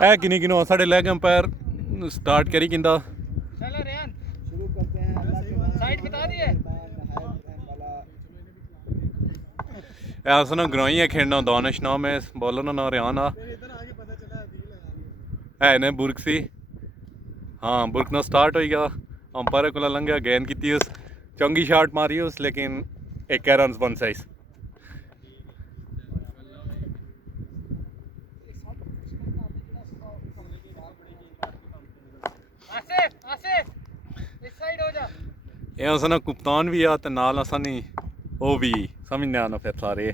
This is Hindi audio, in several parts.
है किन्नी किनो साढ़े लेग अंपायर स्टार्ट करी किंदा चलो रेहान शुरू करते हैं। साइड बता दी है ऐसा ना ग्राई है खेलना दानिश नाम है बॉलर ना नाम रेहान है ने बुर्क सी हाँ बुर्क ना स्टार्ट हो गया अंपायर को लंघिया गेंद की उस चंगी शॉट मारी उस लेकिन एक रन बन साइज ये अस ना कप्तान भी आ ते नाल असा नहीं वो भी समझने आना फिर सारे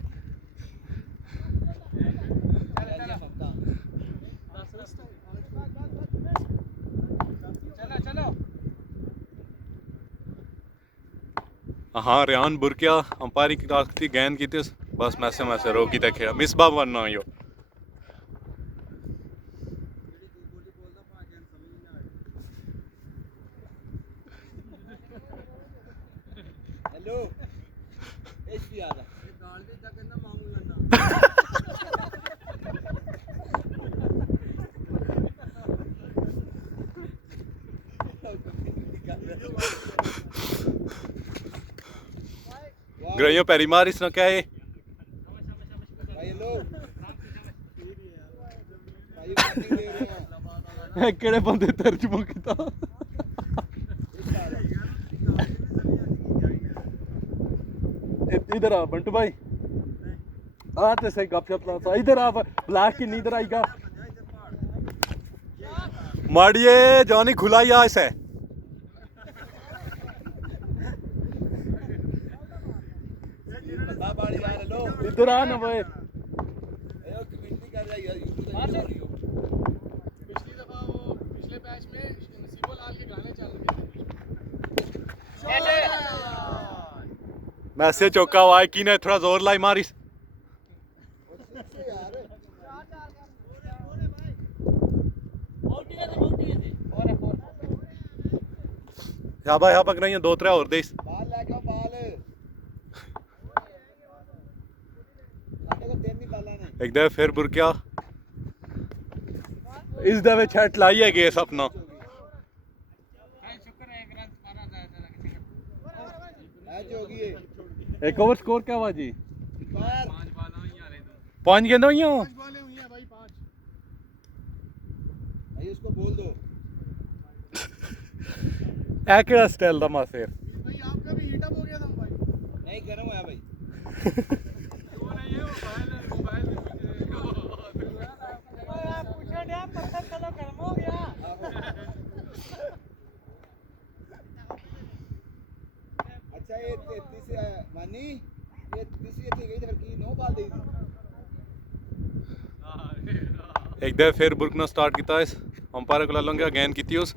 हाँ रेहान बुरकिया अंपायरी की गेंद की थी बस मैसे रोकी तक खेला मिस बाब बनना यो हेलो एचपी आ रहा ये गाल भी तक ना मामूल ना ग्रहियों पैरी मारिस ना क्या है हेलो भाई केड़े बंदे तर्जुमा किया इधर आ बंटू भाई आ ते सही गपशप ला इधर आ ब्लैक की इधर आएगा माड़िए जानी खुलाई आ इसे इधर आ ना भाई पिछली दफा वो पिछले मैच में नसीबो लाल के गाने चल रहे मैसे चौका हुआ है की ने थोड़ा जोर लाई मारिस यहाँ पक रही हैं 2-3 और देश बाल लेके बाल साडे को तीन ही बालां ने एक दफे फिर बुरकिया इस दफे छट लाई है गेस अपना मैच हो गई है एक ओवर स्कोर क्या हुआ जी पैर 5 गेंद हुई हैं वाले हुई है भाई 5 भाई उसको बोल दो ए केड़ा स्टाइल दा मासेर भाई आपका भी हीट अप हो गया था भाई नहीं गर्म होया भाई वो नहीं है मोबाइल पूछो डैम पत्थर चलो गर्म हो गया अच्छा ये 33 मानी ये तीसरी थी गई तो की 9 बाल दी थी एक दफे फिर बुरकना स्टार्ट किया इस अंपायर को लंघिया गेंद की उस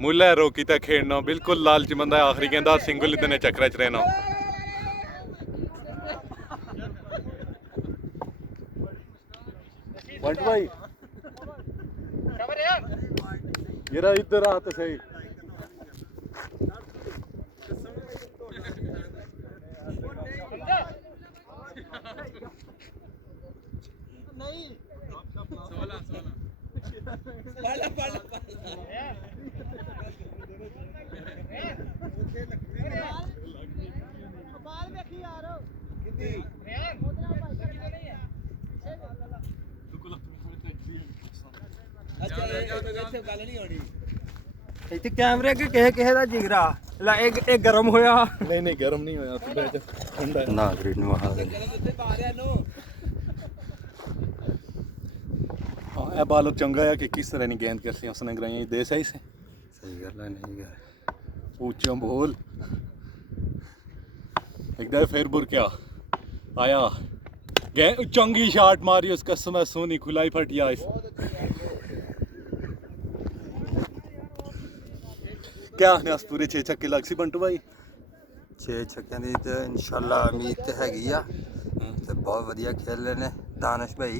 मुल्ला रोकी तक खेलना बिल्कुल लालची बंदा है आखिरी गेंद सिंगल इतने चक्कर च रहना बंट भाई ये इधर आते सही नहीं 16 बाल देखी यार कितनी अच्छा ये गल नहीं होनी ਇੱਥੇ ਕੈਮਰੇ ਅੱਗੇ ਕਿਸੇ ਦਾ ਜਿਗਰਾ ਲੈ ਇਹ ਗਰਮ ਹੋਇਆ नहीं गर्म नहीं होया तू बैठ ठंडा है ਨਾ ਗ੍ਰੀਨ ਨੂੰ ਆਹ गलत उत्ते पा रहा नो हाँ ए बालक चंगा है कि किस तरह नहीं गेंद कर सी उसने ग्राई दे सही से ਸਹੀ ਗੱਲ ਹੈ ਨਹੀਂ ਗਾ ऊंचा बोल एक दफे फिर बुरकिया आया गेंद चंगी शॉट मारी उसका समय सोनी खुलाई फटिया इस क्या ने अस पूरे 6 छक्के लग सी बंटू भाई 6 ਛੱਕਿਆਂ ਦੀ ਤੇ ਇਨਸ਼ਾਅੱਲਾ ਉਮੀਦ ਤੇ ਹੈਗੀ ਆ ਤੇ ਬਹੁਤ ਵਧੀਆ ਖੇਲ ਰਹੇ ਨੇ ਦਾਨਿਸ਼ ਭਾਈ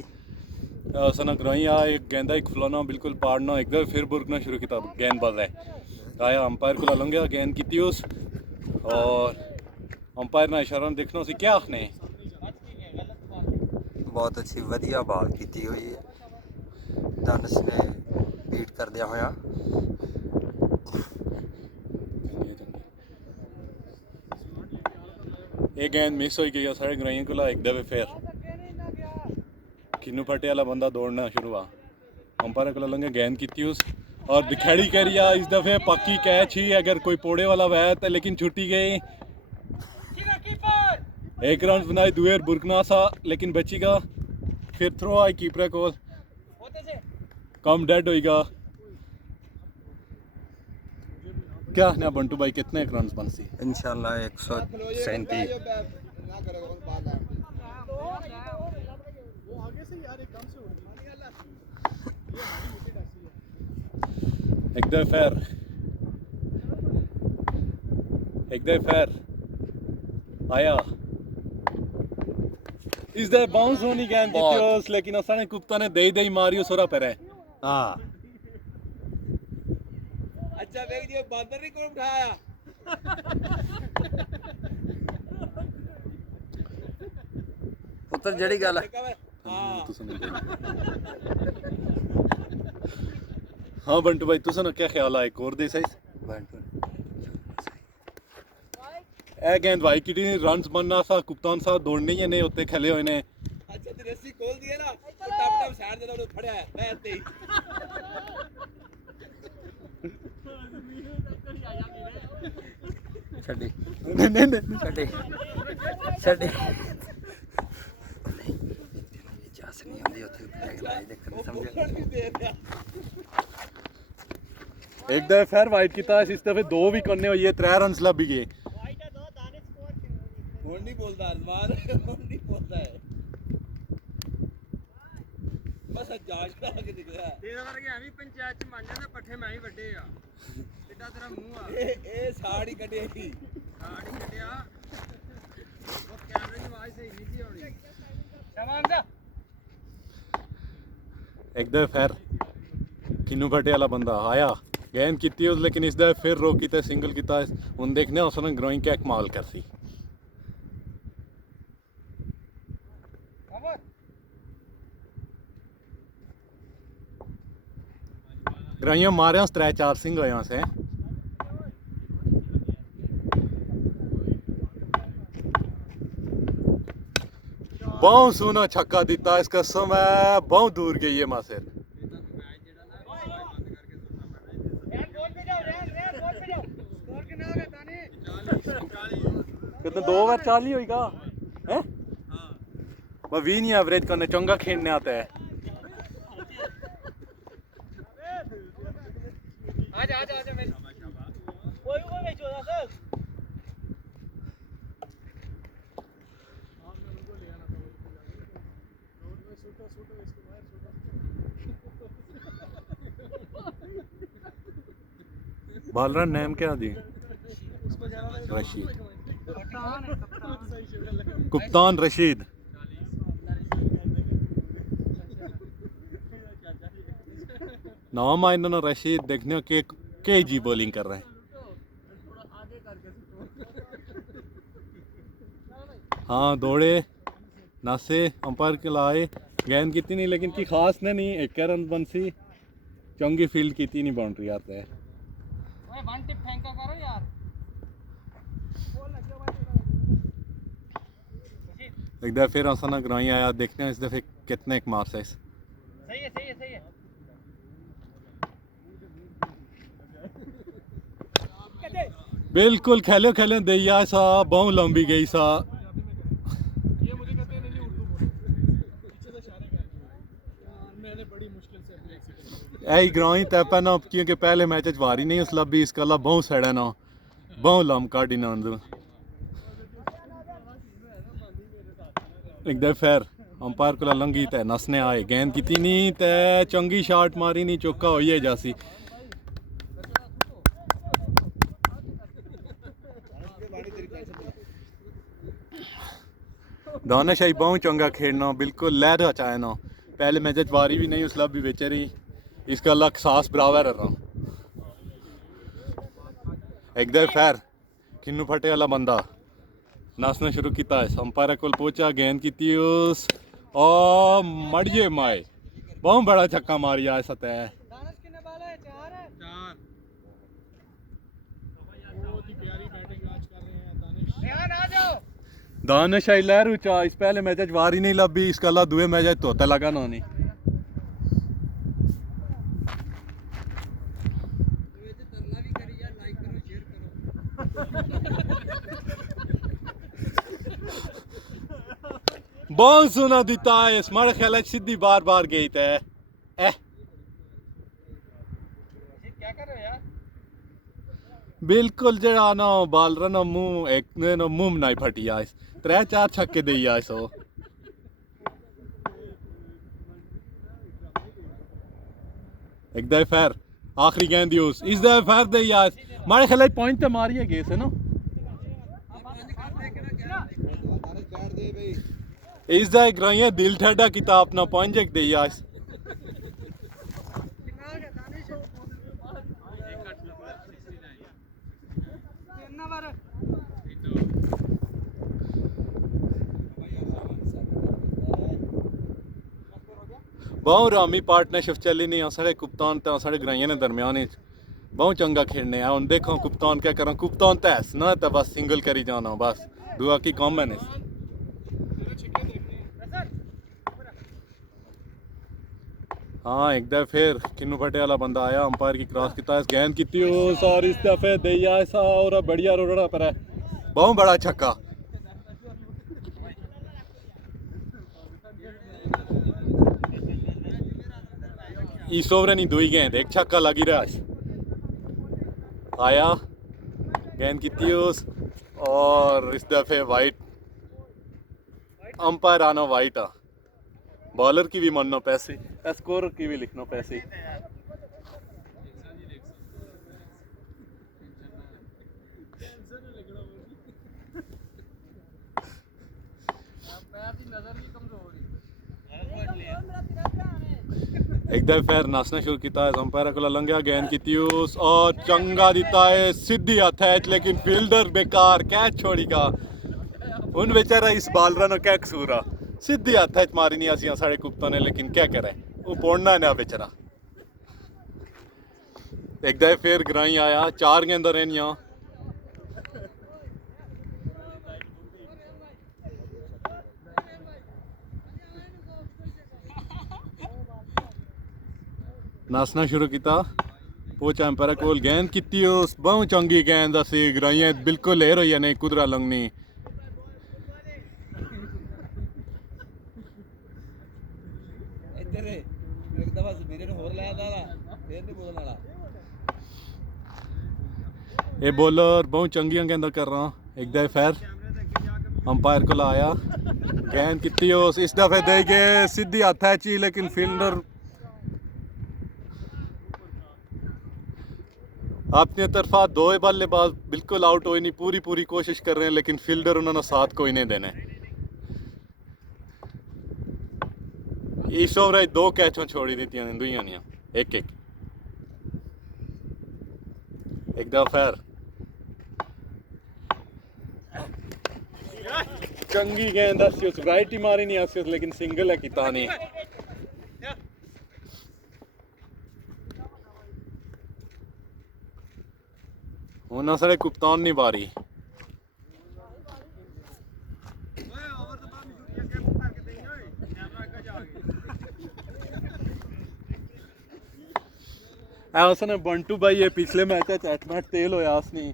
सना ग्राई आ एक गेंदा एक फलाना बिल्कुल पाड़ना एक दफे फिर बुरकना शुरू किया गेंदबाज है आया अंपायर को लंघिया गेंद की उस और अंपायर ना इशारा देखना सी क्या आखने ਬਹੁਤ ਅੱਛੀ ਵਧੀਆ ਬਾਲ ਕੀਤੀ ਹੋਈ ਹੈ ਦਾਨਿਸ਼ ਨੇ ਬੀਟ ਕਰਦਿਆਂ ਹੋਇਆ। ਇਹ ਗੇਂਦ ਮਿਸ ਹੋਈ ਗਈ ਸਾਡੇ ਗਰਾਈਆਂ ਕੋਲ ਇੱਕ ਦਫੇ ਫਿਰ किन्नू फटे वाला बंदा दौड़ना शुरू हुआ अंपायर को लंगे गेंद की उस और दिखेड़ी कह रही है इस दफ़े पक्की कैच ही अगर कोई पोड़े वाला वह तो लेकिन छुट्टी गई एक रन बनाई दुए बुरकना सा लेकिन बची का फिर थ्रो आई कीपर को कम डेड होएगा क्या ना बंटू भाई कितने एक रन बन सी इंशाल्लाह 137। ना करेगा बात है वो आगे से यार एक कम से उड़ गई ये हमारी विकेट ऐसी है एक दफे फिर आया इस दे बाउंस होनी गेंद दी थी उस लेकिन असाने कुप्ता ने दे मारी उस ओरा पर है हाँ अच्छा देख दियो बांदर नहीं कौन उठाया पुत्र जड़ी गल हाँ बंटू भाई तुसा ना क्या ख्याल है एक और दे सही ए गेंद भाई किटी रन्स बनना सा कप्तान साहब दौड़ने ही नहीं होते खेले हुए ने अच्छा तेरे रस्सी खोल दिया ना तो टप टप साइड दे दो खड़ा है बैठते ही छड़ी नहीं छड़ी छड़ी जास नहीं आंदी उथे फ्लैग लाए देखने समझ एक दफे फिर वाइट किया इस दफे दो भी करने हुई है 3 रन्स लभ गए कौन नहीं बोलता अरमान कौन नहीं बोलता है बस जांच करा के दिख रहा है तेरा वर्गे ਐਵੇਂ ਪੰਚਾਇਤ ਚ ਮੰਨ ਜਾਂਦਾ ਪੱਠੇ ਮੈਂ ਹੀ ਵੱਡੇ ਆ ਕਿੱਡਾ ਤੇਰਾ ਮੂੰਹ ਆ ਇਹ ਸਾੜੀ ਕੱਢੇਗੀ ਸਾੜੀ ਕੱਢਿਆ ਉਹ ਕੈਮਰੇ ਦੀ ਆਵਾਜ਼ ਸਹੀ ਨਹੀਂ ਸੀ ਆਉਣੀ ਸ਼ਾਬਾਸ਼ ਜਾ एक दफे फिर किन्नू फटे वाला बंदा आया गेंद की उस लेकिन इस दफे फिर रोकी थे सिंगल किया उन देखने उसने ग्रोइंग क्या कमाल कर सी ग्राइयां मारे 3-4 सिंह होए से बहुत सोना छक्का दिता इसका समय बहुत दूर गई है मासिर कितने 2 ओवर 40 होगा हैं मैं 20 नहीं एवरेज करने चंगा खेलने आता है आजा आजा आजा मेरी कोई को नहीं छोड़ा सर बॉलर नेम क्या जी रशीद कप्तान रशीद नाम है इन्होंने रशीद देखने के जी बॉलिंग कर रहे हैं हाँ दौड़े नासे अंपायर के लाए गेंद की नहीं लेकिन की खास ने नहीं एक रन बंसी चंगी फील्ड की नहीं बाउंड्री आता है ओए वन टिप फेंका करो यार एक दफे फिर आसाना ग्राई आया देखते हैं इस दफे कितने एक मार्क्स है सही है सही है सही है बिल्कुल खेलो खेलो दैया सा बहुत लंबी गई सा ये मुझे कहते हैं नहीं उर्दू बोलो पीछे से इशारे कर मैंने बड़ी मुश्किल से ब्रेक सीखी ऐ ग्राई तैपा ना क्योंकि पहले मैच वारी नहीं उस लब्बी इसका ला बहुत सड़ा ना बहुत लम काटी ना अंदर एक दफे फिर अंपायर को लंगी ते नसने आए गेंद की नहीं ते चंगी शॉट मारी नहीं चौका हो ही जासी दानिश आई बहुत चंगा खेलना बिल्कुल लहर चाहे ना पहले मैच वारी भी नहीं उस लब भी बेचे रही इसका लक सास बराबर रहा एक दफे फिर किन्नू फटे वाला बंदा नसना शुरू किया है अंपायर को पहुंचा गेंद की उस ओ मड़िए माए बहुत बड़ा छक्का मारिया है सतह। दानिश कितने बाल है? 4 है। 4 बहुत ही प्यारी बैटिंग आज कर रहे हैं दानिश। ध्यान आ जाओ। दानिश आई लहर उचा इस पहले मैच वार ही नहीं लभी इसका अल्लाह दुए मैच तोता लगा ना नहीं। तरला भी करी यार, लाइक करो शेयर करो। बहुत सुना दिता है हमारे ख्याल है सीधी बार बार गई थे क्या कर रहे हो यार? बिल्कुल जरा ना बालरा ना मुंह एक ने ना मुंह नहीं फटिया इस 3-4 छक्के दिया इसो। एक दफे फिर आखिरी गेंद यूज इस दफे फिर दिया हमारे ख्याल है पॉइंट तो मारिए गए से ना दानिश बैठ दे भाई। इस दफे ग्राइया दिल ठेडा किताब अपना पॉइंट एक दिया बहुत रामी पार्टनरशिप चली नहीं साढ़े कप्तान तो साढ़े ग्राइया ने दरम्यान बहुत चंगा खेलने हैं। देखो कप्तान क्या करा कप्तान तैस ना तो बस सिंगल करी जाना बस दुआ की कॉम है। हाँ एक दफे फिर किन्नू फटे वाला बंदा आया अंपायर की क्रॉस किया इस गेंद की और इस दफे दिया ऐसा और बढ़िया रोड़ा पर है बहुत बड़ा छक्का। इस ओवर नहीं दुई गेंद एक छक्का लगी रहा आया गेंद की और इस दफे वाइट अंपायर आना वाइट आ बॉलर की भी मानना पैसे स्कोर की भी लिखना पैसे। एक दफे फिर नाचना शुरू किया है अंपायर को लंघिया गेंद की और चंगा दिता है सीधी हाथ है लेकिन फील्डर बेकार कैच छोड़ेगा उन बेचारा इस बालरा ने क्या कसूर आ सीधी हाथ है मारी नहीं आसियां साढ़े कुप्तान ने लेकिन क्या करे वो पोड़ना है ना बेचारा। एक दफे फिर ग्राई आया 4 गेंदा रहनिया नाचना शुरू किया पोचा अंपायर को गेंद की बहुत चंगी गेंद असी ग्राइया बिल्कुल लेर हुई है नहीं कुदरा लंगनी। एक दफा मेरे ने होर लाया था फिर नहीं बोलने वाला ये बॉलर बहुत चंगी गेंदा कर रहा एक दफे फिर अंपायर को लाया गेंद की इस दफे दे गए सीधी हाथ है ची लेकिन फील्डर अपनी तरफा 2 बल्लेबाज बिल्कुल आउट हुई नहीं पूरी कोशिश कर रहे हैं लेकिन फील्डर उन्होंने साथ कोई नहीं देना है। इस ओवर 2 कैचों छोड़ी दी दुइया ने एक दफा फिर चंगी गेंद उस राइट ही मारी नहीं आसी लेकिन सिंगल है किता नहीं। होना साढ़े कप्तान नहीं बारी उसने बंटू भाई ये पिछले मैच 8 मैच तेल होया उसने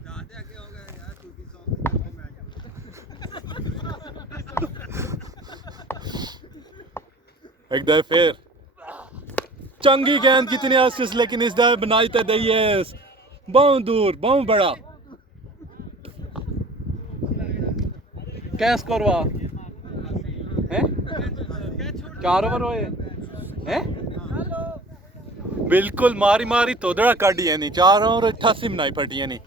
एक दफे फिर चंगी गेंद कितनी आसिस लेकिन इस दफे बनाई तो दी है बहुत दूर बहुत बड़ा क्या स्कोर हुआ है 4 ओवर हुए हैं बिल्कुल मारी तोदड़ा काटी है नहीं 4 ओवर 88 बनाई फटी है नहीं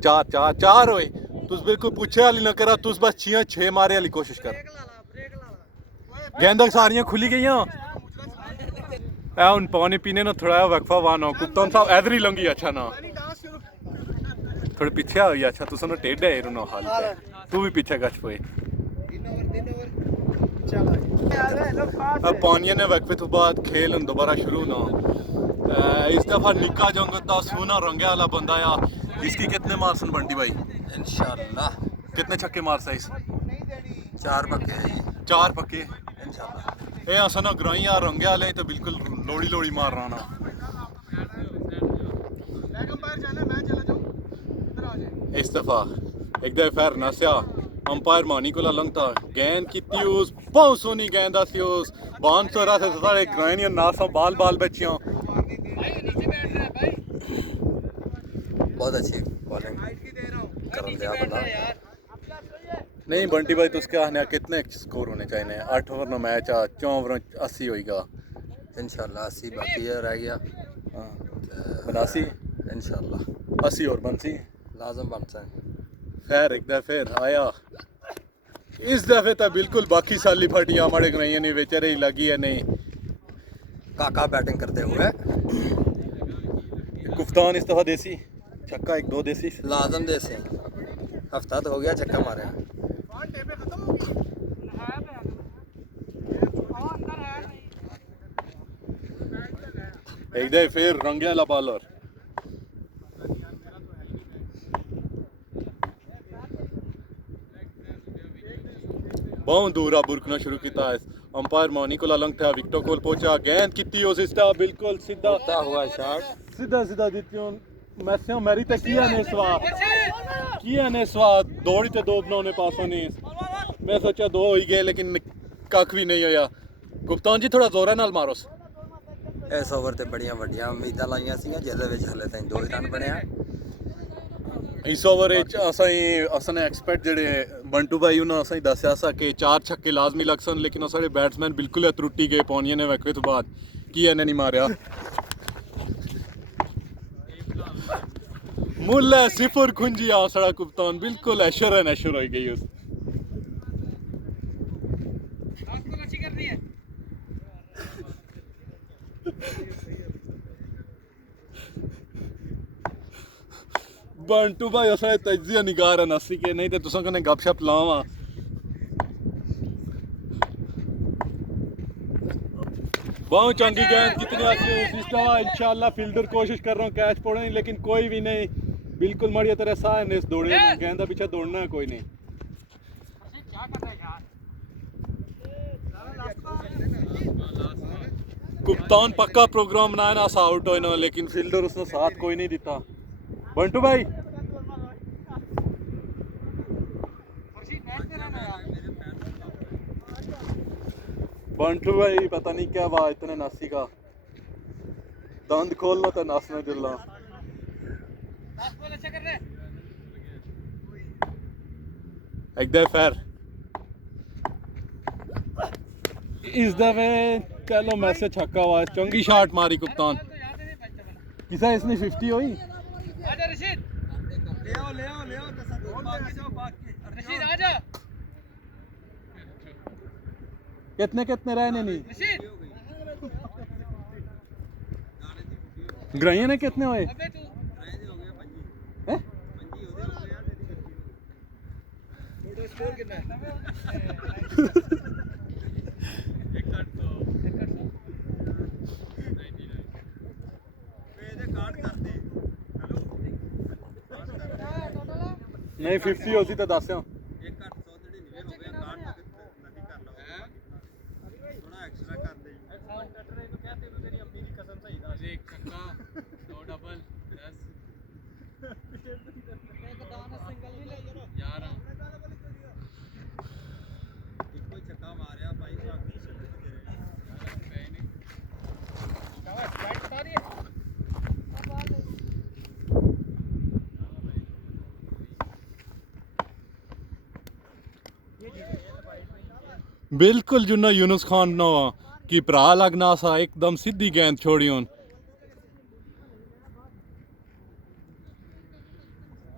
4 होए तुस बिल्कुल पूछे वाली ना करा तुस बस 6 मारे वाली कोशिश कर गेंदा सारियां खुली गई उन पानी पीने ना थोड़ा वक्फा वाना कुप्तान साहब इधर ही लंगी अच्छा ना थोड़े पीछे आ अच्छा तू टेढ़ा है हाल तू भी पीछे गच पे 3 ओवर अब पानी ने वक्फे तो बाद खेल हुन दोबारा शुरू ना इस दफा निक्का जंग दा सोना रंगे वाला बंदा या इसकी कितने मार्सन बंटी भाई इंशाल्लाह कितने छक्के मारसा इस 4 पक्के है जी 4 पक्के इंशाल्लाह। ए असना ग्राई यार रंगे वाले तो बिल्कुल लोड़ी लोड़ी मार रहा ना बैक अंपायर जाना है, मैं चला जाऊं इधर आ जाए। इस दफा एक दफा फिर नस्या अंपायर मानी को लंगता गेंद कितनी उस बहुत सोनी गेंद आसी उस 500 से सारे ग्राइनियन नासा बाल बाल बच्चियां भाई नीचे बैठ रहा है भाई, बहुत अच्छी बॉलिंग कर दिया बंदा। नहीं बंटी भाई तो उसके आने कितने स्कोर होने चाहिए 8 ओवर नो मैच आ 4 ओवर 80 होएगा इंशाल्लाह 80 बाकी है रह गया बनासी इंशाल्लाह 80 और बनसी लाजम बन सकते। खैर एक दफा फिर आया इस दफे तो बिल्कुल बाकी साली फटी हमारे ग्राइया नहीं बेचारे ही लगी है नहीं काका बैटिंग करते हुए कुफ्तान इस दफा देसी छक्का 1-2 देसी लाजम दे से हफ्ता तो हो गया चक्का मारे वहाँ टेबे खत्म हो गई एक दफा फिर रंगे वाला बॉलर बहुत दूर आ बुरकना शुरू किया है अंपायर मानी को लंग था विकेटों को पहुंचा गेंद कितनी हो सिस्टा बिल्कुल सीधा होता हुआ शॉट सीधा सीधा दी मैसियों मेरी तक किया ने स्वा दौड़ी ते 2 बनाने पासों नहीं मैं सोचा 2 हो ही गए लेकिन कख भी नहीं होया कप्तान जी थोड़ा जोर नाल मारो इस ओवर ते बड़ियां वड्डियां उम्मीदां लाइयां सी जिहदे विच हले ताईं 2 ही रन बने इस ओवर असां एक्सपर्ट जेडे बंटू भाई उन्होंने असां दस्या सा कि 4 छक्के लाजमी लग सन लेकिन साढ़े बैट्समैन बिल्कुल त्रुटी गए पौनिया ने वक्फे तो बाद की इन्हें नहीं मारिया मुल्ला 0 खुंजी आ साड़ा कप्तान बिल्कुल ऐशर हो गई उस आपको अच्छी करनी है। बंटू भाई असां तजिया निगार नसी के नहीं तो तुसां कने गपशप लावा बहुत चंगी गेंद कितनी आसी इस दफा इंशाल्लाह फील्डर कोशिश कर रहा हूँ कैच पड़े लेकिन कोई भी नहीं बिल्कुल मड़िया तरह साह ने इस दौड़े गेंद पीछे दौड़ना है कोई नहीं क्या कर रहा है यार, कप्तान पक्का प्रोग्राम बनाया ना सा आउट होना लेकिन फील्डर उसने साथ कोई नहीं दिता बंटू भाई बंटू भाई पता नहीं क्या हुआ इतने नासी का दंद खोलना तो नाचने दिलना अच्छा कर रहे हैं। एक दफे फिर इस दफे चलो मैसेज छक्का हुआ चंगी शॉट मारी कप्तान किसा इसने 50 हुई आजा रशीद, ले आओ बाकी जाओ बाकी रशीद आजा कितने रहने नहीं रशीद, ग्राइया ने कितने हुए अबे तू हैं? टोटल स्कोर कितना है नहीं 50 होती तो दस बिल्कुल जुन्ना यूनुस खान ना कि भरा लगना सा एकदम सीधी गेंद छोड़ी उन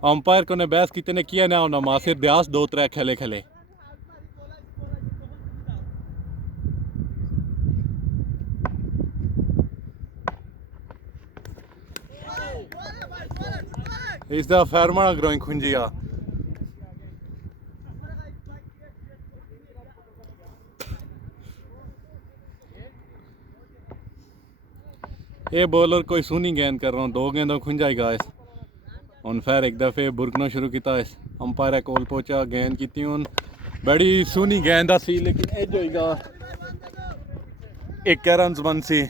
अंपायर को ने बहस कितने किया ना होना मासिर दयास 2-3 खेले इस दफा फैरमाना ग्रोइंग खुंजिया ये बॉलर कोई सोहनी गेंद कर रहा हूँ 2 गेंदों खुंज जाएगा इस उन फिर एक दफ़े बुरकना शुरू किया इस अंपायर कोल पहुंचा गेंद की उन बड़ी सोहनी गेंद सी लेकिन एज होएगा 1 रन बन सी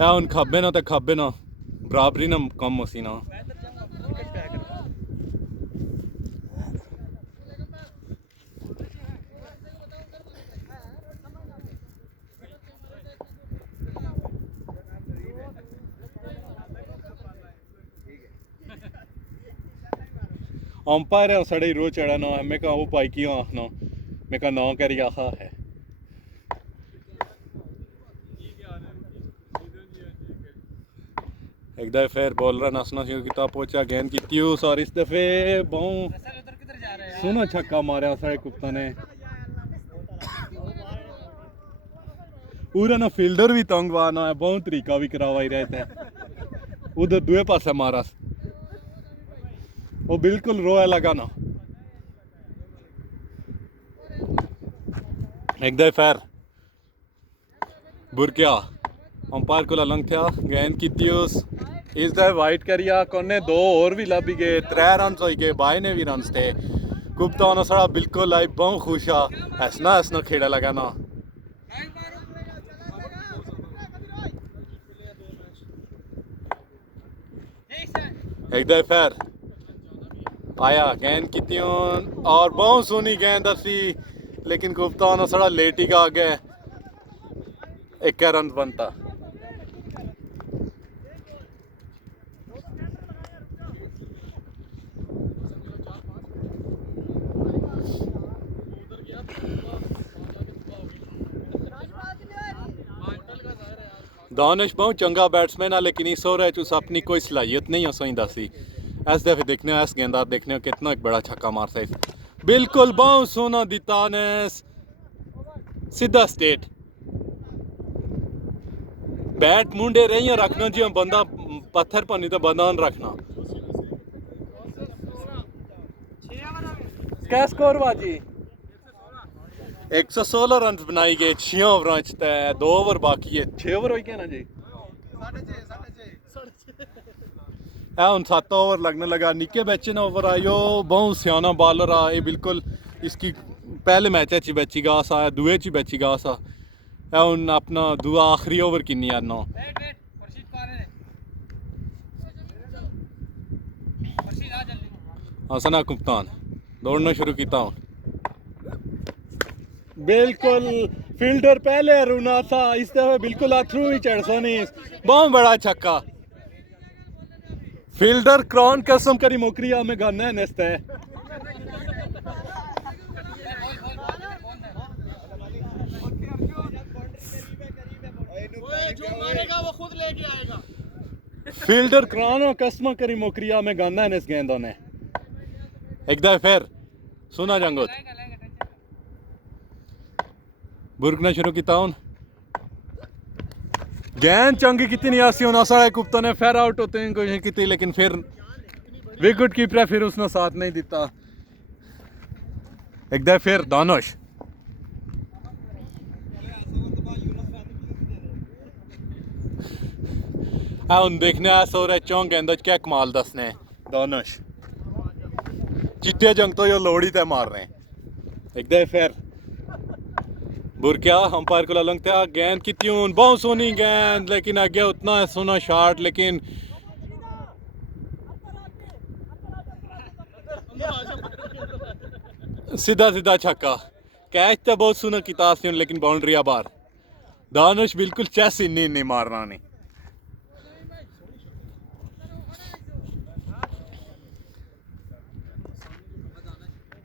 उन खब्बे ना तो खब्बे ना बराबरी ना कम हो सी ना अंपायर है साढ़े रो चढ़ा ना मैं कहा वो पाई की आखना मैं कहा ना करी आखा है एक दफे फिर बॉलर नसना शुरू किया पहुंचा गेंद की और इस दफे बहु सोना छक्का मारा साढ़े कुप्ता ने पूरा ना फील्डर भी तंग हुआ ना बहुत तरीका भी करावा ही रहता है उधर दुए पासे मारा वो बिल्कुल रोया लगा ना एक दफे फिर बुरकिया अंपायर को लंघ था गेंद की इस दफे वाइट करिया कोने 2 और भी लभी गए 3 रन हो गए बाई ने भी रन थे गुप्ता होना सारा बिल्कुल आई बहुत खुश आ हंसना खेड़ा लगा ना एक दफे फिर आया गेंद की और बहुत सोहनी गेंद सी लेकिन गुप्ता होना सारा लेट ही आ गए 1 रन बनता दानिश बहुत चंगा बैट्समैन है लेकिन इस ओवर उस अपनी कोई सलाहियत नहीं हो सही सी इस दफे देखने इस गेंदार देखने कितना एक बड़ा छक्का मार सा बिल्कुल बहुत सोना दिता ने सीधा स्टेट बैट मुंडे रही रखना जी बंदा पत्थर पर नहीं तो बंदा रखना क्या स्कोर बाजी 116 रन बनाई गए 6 ओवर 2 ओवर बाकी है 6 ओवर हो गए ना जी हम 7 ओवर लगने लगा निके बच्चे ने ओवर आयो बहुत सियाना बॉलर आ ये बिल्कुल इसकी पहले मैच च बची गा सा दुए च बची गा सा हूँ अपना दुआ आखिरी ओवर किन्नी आना हसना कप्तान दौड़ना शुरू किया हूँ बिल्कुल फील्डर पहले रुना था इस दफे बिल्कुल थ्रू ही चढ़ सा नहीं बहुत बड़ा छक्का फील्डर क्रॉन कसम करी मोकरिया में गाना है नस्ता है जो मारेगा वो खुद लेके आएगा फील्डर क्रॉन कसम करी मोकरिया में गाना है इस गेंदों ने एक दफे फिर सुना जंगोत बुरकना शुरू किया हूँ गेंद चंगी कितनी नहीं आसी होना सारा कुप्ता ने फिर आउट होते हैं कोशिश की लेकिन फिर विकेट कीपर फिर उसने साथ नहीं दिता एक दफे फिर दानिश हम देखने ऐसा हो रहा है चौंक गेंद क्या कमाल दसने दानिश चिट्टे जंग तो ये लोड़ी तय मार रहे हैं एक दफे फिर बुरकिया अंपायर को लंघता गेंद की ट्यून बहुत सोहनी गेंद लेकिन आगे उतना सोना शॉट लेकिन सीधा सीधा छक्का कैच तो बहुत सोना किया लेकिन बाउंड्री बाहर दानिश बिल्कुल चेस इन्नी नहीं मारना नहीं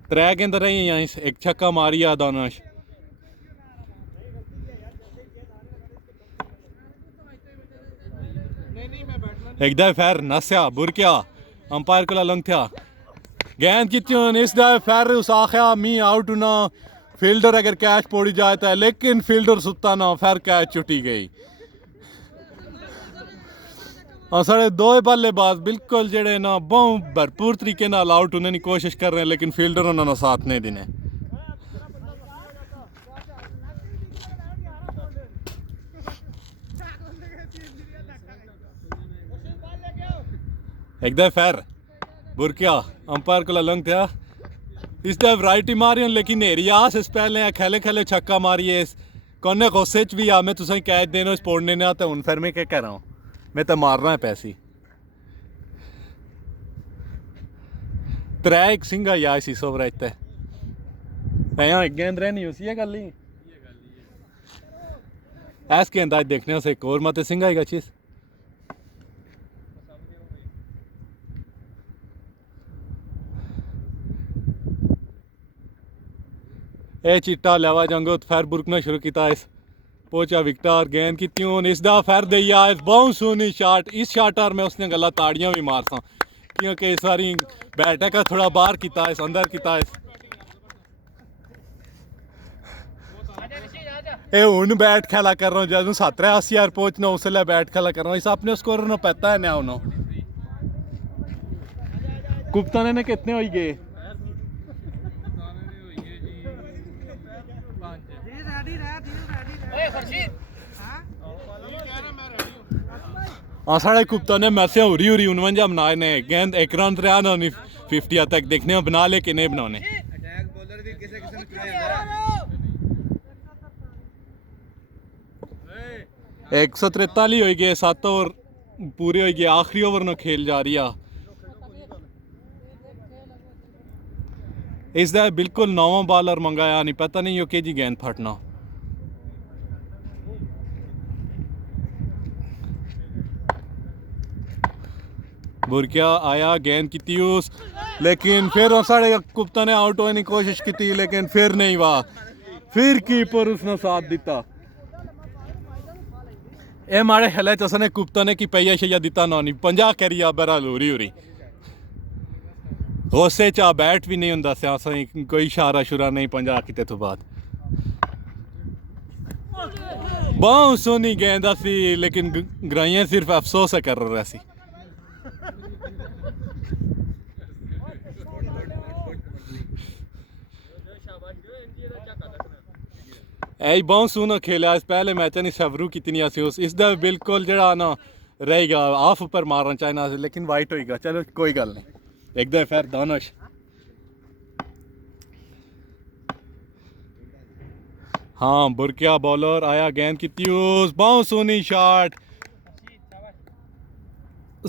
त्रै गेंद रही हैं एक छक्का मारी आ दानिश एक दफे फिर नस्या बुरकिया अंपायर को लंघ था गेंद की इस दफे फिर उस आखिया मी आउट ना फील्डर अगर कैच पोड़ी जाता है लेकिन फील्डर सुता ना फिर कैच छुटी गई और साढ़े 2 बल्लेबाज बिल्कुल जड़े ना बहुत भरपूर तरीके नाल आउट होने की कोशिश कर रहे हैं लेकिन फील्डर उन्होंने साथ नहीं देने एक दे फिर बुरकिया अंपायर को लंग था इस दे वैरायटी मारी लेकिन नेरी आस इस पहले खेले खेले छक्का मारिए इस कोने गुस्से च भी आ मैं तुसें कैच देना इस पोड़ने ने तो हूँ फिर मैं क्या कह रहा हूँ मैं तो मारना है पैसी त्रै एक सिंह या इसी सो वरायते यहाँ एक गेंद रहनी उसी है गल ही ऐस के अंदाज देखने से एक और मत सिंह आएगा चीज ए चिट्टा लेवा जंगो फिर बुरकना शुरू किया इस पोचा विक्टर गेंद की ट्यून इस दा फिर दिया इस बहुत सोनी शॉट इस शॉटर में उसने गला ताड़ियां भी मार सा क्योंकि इस बारी बैठक का थोड़ा बाहर किया इस अंदर किया इस ए हुन बैट खेला कर रहा हूँ जब 70-80 पहुंचना उसले बैट खेला कर रहा हूँ इस अपने स्कोर नो पता है ना उन्हों कुप्ताने ने कितने हो गए साढ़े कुप्ता ने मैसे हुरी हुरी 49 बनाए ने गेंद एक रन रहा ना 50 तक देखने में बना ले कि नहीं बनाने अटैक बॉलर भी किसे किसे ने चुने 143 हो गए 7 ओवर पूरे हो गए आखिरी ओवर न खेल जा रही है इसदा बिल्कुल नवा बॉलर मंगाया नहीं पता नहीं यो के जी गेंद फटना बुरकिया आया गेंद की तीस लेकिन फिर साढ़े कुप्ता ने आउट होने की कोशिश की थी लेकिन फिर नहीं हुआ फिर कीपर उसने साथ दिता ए मारे हेले चसने कुप्ता ने की पैया शैया दिता ना नहीं 50 करिया बरा लूरी उरी गुस्से चा बैट भी नहीं होंदा सियासा कोई इशारा शुरा नहीं 50 किते तो बाद बहुत सोनी गेंद सी लेकिन ग्राइयां सिर्फ अफसोस कर रहा सी ऐ बहुत सोना खेला इस पहले मैच ने सवरू कितनी इसदा बिल्कुल जड़ा ना रहेगा ऑफ पर मारना चाहना लेकिन वाइट होएगा चलो कोई गल नहीं एक दफा फिर दानिश हाँ बुरकिया बॉलर आया गेंद की त्यूस बहुत सोनी शॉट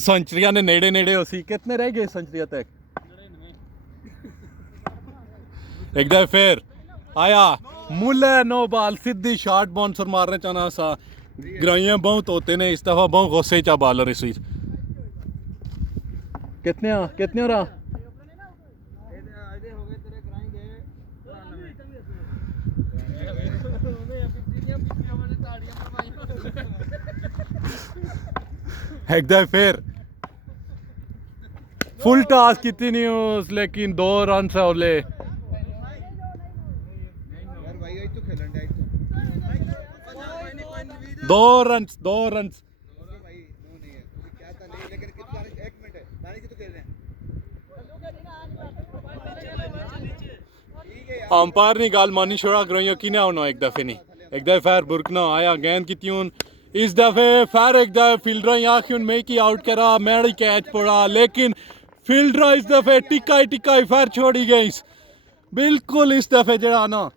सेंचुरिया ने नेड़े नेड़े हो सी कितने रह गए सेंचुरिया तक एक दफा फिर आया मुल्ले नो बॉल सीधी शॉट बाउंसर मारने चाहना सा ग्राइयां बहुत होते ने इस दफा बहुत गुस्से चा बॉलर इस कितने हो रहा एक दफा फिर फुल टॉस कितनी नहीं लेकिन 2 रन से ओले दो रन अंपायर ने गाल मानी छोड़ा ग्रोइया की ना होना एक दफे नहीं एक दफे फिर बुरकना आया गेंद की ट्यून इस दफे फिर एक दफे फील्डर आखिर में की आउट करा मैडी कैच पड़ा लेकिन फील्डर इस दफे टिकाई फिर छोड़ी गई बिल्कुल इस दफे जरा ना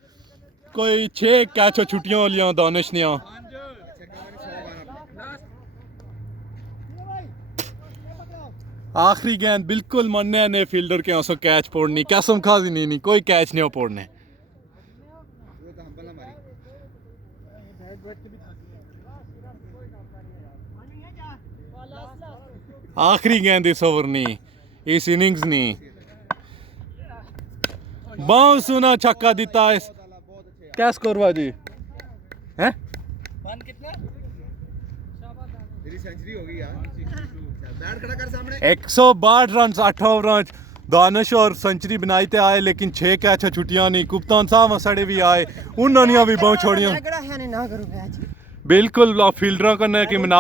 कोई 6 कैच छुट्टियां लिया दानिश ने आखिरी गेंद बिल्कुल मन्ने ने फील्डर के आंसू कैच पोड़नी कसम खाजी नहीं कोई कैच नहीं पोड़ने आखिरी गेंद इस ओवर नहीं इस इनिंग्स नहीं बहुत सुना छक्का दिता इस क्या स्कोर हुआ जी हैं तेरी सेंचुरी हो गई यार बैट खड़ा कर सामने 162 रन 8 ओवर दानिश और सेंचुरी बनाई ते आए लेकिन 6 कैच छुट्टियां नहीं कुप्तान साहब सड़े भी आए उन्होंने भी बहुत छोड़ियां बिल्कुल फील्डर कन्नै कि मुनाफा